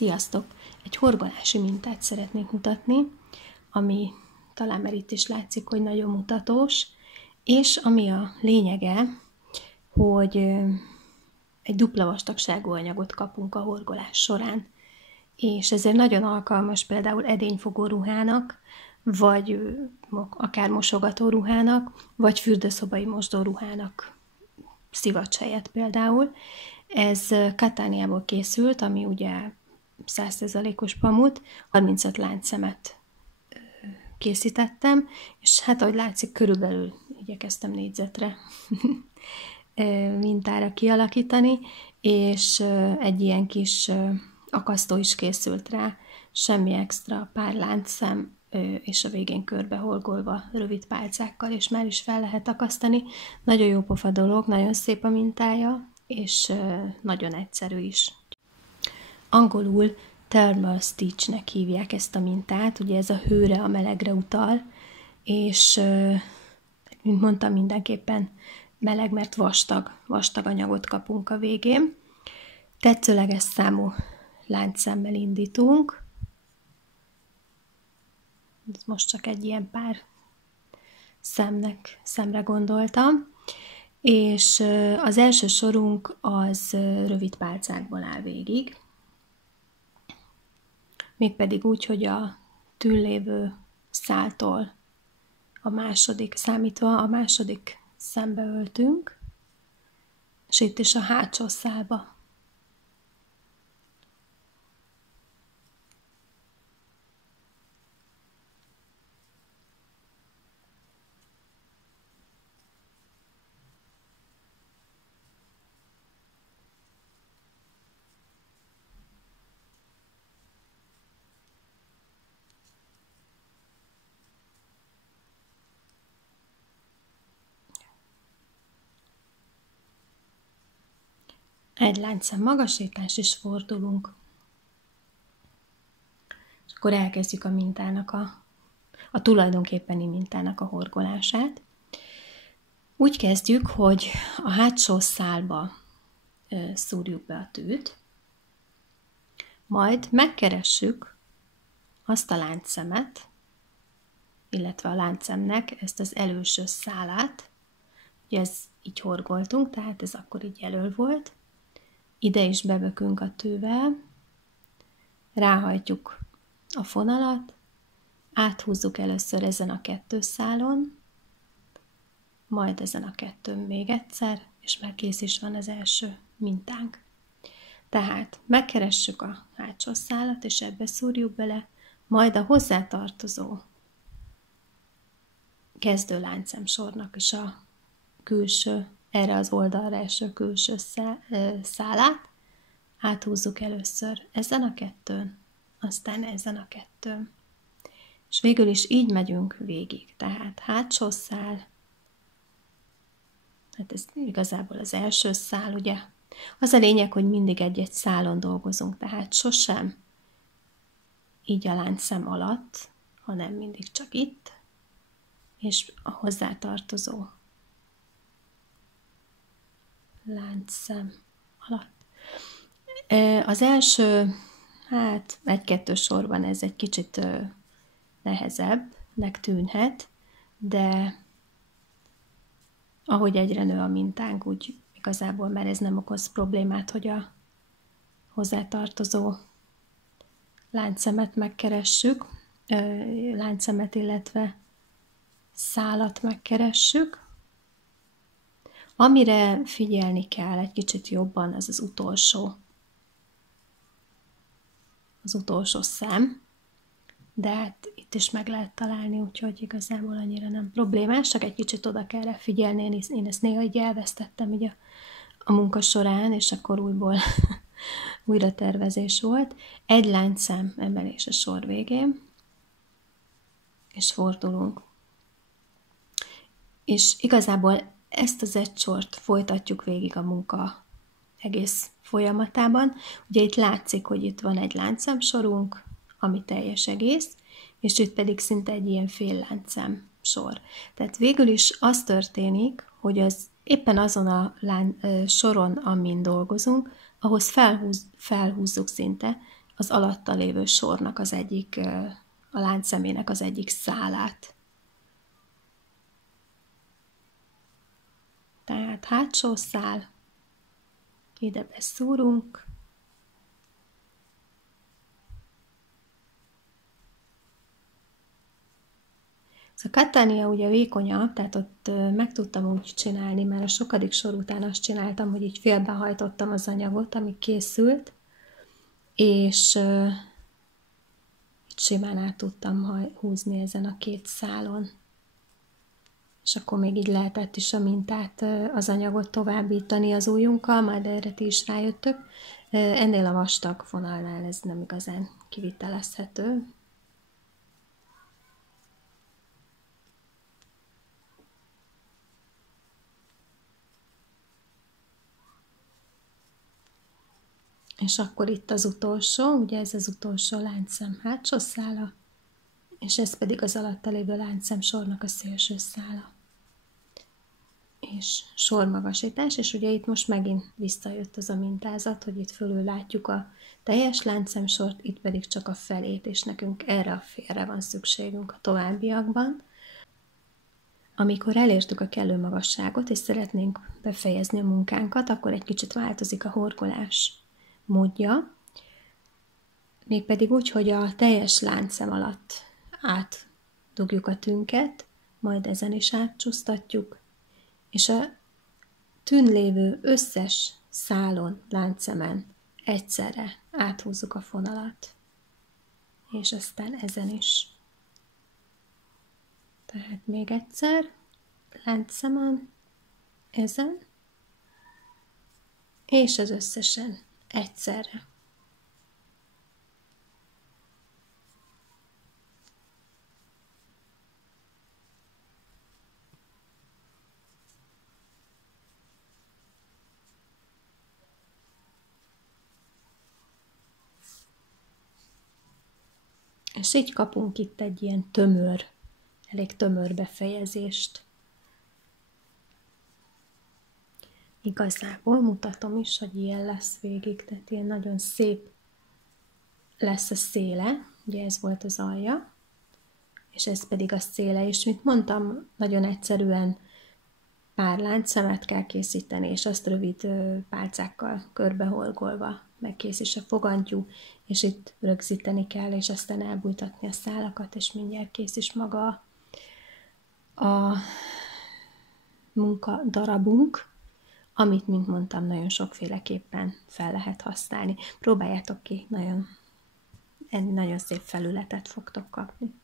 Sziasztok! Egy horgolási mintát szeretnék mutatni, ami talán már itt is látszik, hogy nagyon mutatós, és ami a lényege, hogy egy dupla vastagságú anyagot kapunk a horgolás során, és ezért nagyon alkalmas például edényfogó ruhának, vagy akár mosogató ruhának, vagy fürdőszobai mosdóruhának szivacs helyett például. Ez katániából készült, ami ugye 100%-os pamut, 35 láncszemet készítettem, és hát ahogy látszik, körülbelül igyekeztem négyzetre mintára kialakítani, és egy ilyen kis akasztó is készült rá, semmi extra, pár láncszem, és a végén körbehorgolva rövid pálcákkal, és már is fel lehet akasztani. Nagyon jó pofa dolog, nagyon szép a mintája, és nagyon egyszerű is. Angolul thermal stitchnek hívják ezt a mintát, ugye ez a hőre, a melegre utal, és mint mondtam, mindenképpen meleg, mert vastag anyagot kapunk a végén. Tetszőleges számú láncszemmel indítunk. Most csak egy ilyen pár szemre gondoltam. És az első sorunk az rövid pálcákból áll végig. Mégpedig úgy, hogy a túllévő száltól számítva a második szembe öltünk, és itt is a hátsó szálba. Egy láncszem magasítás, és fordulunk. És akkor elkezdjük a mintának a tulajdonképpeni mintának a horgolását. Úgy kezdjük, hogy a hátsó szálba szúrjuk be a tűt, majd megkeressük azt a láncszemet, illetve a láncszemnek ezt az előső szálát. Ugye ez így horgoltunk, tehát ez akkor így elől volt. Ide is bebökünk a tűvel, ráhajtjuk a fonalat, áthúzzuk először ezen a kettő szálon, majd ezen a kettőn még egyszer, és már kész is van az első mintánk. Tehát megkeressük a hátsó szálat, és ebbe szúrjuk bele, majd a hozzátartozó kezdő láncszemsornak is a külső, erre az oldalra eső külső szálát, áthúzzuk először ezen a kettőn, aztán ezen a kettőn. És végül is így megyünk végig. Tehát hátsó szál, hát ez igazából az első szál, ugye? Az a lényeg, hogy mindig egy-egy szálon dolgozunk, tehát sosem így a láncszem alatt, hanem mindig csak itt, és a hozzátartozó láncszem alatt. Az első, hát egy-kettő sorban ez egy kicsit nehezebbnek tűnhet, de ahogy egyre nő a mintánk, úgy igazából már ez nem okoz problémát, hogy a hozzátartozó láncszemet megkeressük, láncszemet, illetve szálat megkeressük. Amire figyelni kell egy kicsit jobban, az az utolsó szem, de hát itt is meg lehet találni, úgyhogy igazából annyira nem problémás, csak egy kicsit oda kell rá figyelni, én ezt néha így elvesztettem így a munka során, és akkor újra tervezés volt. Egy láncszem emelés a sor végén, és fordulunk. És igazából ezt az egy sort folytatjuk végig a munka egész folyamatában. Ugye itt látszik, hogy itt van egy láncszemsorunk, ami teljes egész, és itt pedig szinte egy ilyen fél láncszem sor. Tehát végül is az történik, hogy az éppen azon a soron, amin dolgozunk, ahhoz felhúzzuk szinte az alatta lévő sornak az egyik, a láncszemének az egyik szálát. Tehát hátsó szál, ide beszúrunk, a Catania ugye vékonyabb, tehát ott meg tudtam úgy csinálni, mert a sokadik sor után azt csináltam, hogy így félbehajtottam az anyagot, ami készült, és simán át tudtam húzni ezen a két szálon. És akkor még így lehetett is a mintát, az anyagot továbbítani az ujjunkkal, majd erre ti is rájöttök. Ennél a vastag vonalnál ez nem igazán kivitelezhető. És akkor itt az utolsó, ugye ez az utolsó láncszem hátsó szála, és ez pedig az alatta lévő láncszem sornak a szélső szála. És sormagasítás, és ugye itt most megint visszajött az a mintázat, hogy itt fölül látjuk a teljes láncszemsort, itt pedig csak a felét, és nekünk erre a félre van szükségünk a továbbiakban. Amikor elértük a kellő magasságot, és szeretnénk befejezni a munkánkat, akkor egy kicsit változik a horgolás módja, mégpedig úgy, hogy a teljes láncszem alatt átdugjuk a tünket, majd ezen is átcsúsztatjuk, és a tűn lévő összes szálon, láncszemen egyszerre áthúzzuk a fonalat, és aztán ezen is. Tehát még egyszer, láncszemen, ezen, és az összesen egyszerre. És így kapunk itt egy ilyen elég tömör befejezést. Igazából mutatom is, hogy ilyen lesz végig, tehát ilyen nagyon szép lesz a széle, ugye ez volt az alja, és ez pedig a széle, és mint mondtam, nagyon egyszerűen pár láncszemet kell készíteni, és azt rövid pálcákkal körbehorgolva megkész is a fogantyú, és itt rögzíteni kell, és aztán elbújtatni a szálakat, és mindjárt kész is maga a munkadarabunk, amit, mint mondtam, nagyon sokféleképpen fel lehet használni. Próbáljátok ki, nagyon szép felületet fogtok kapni.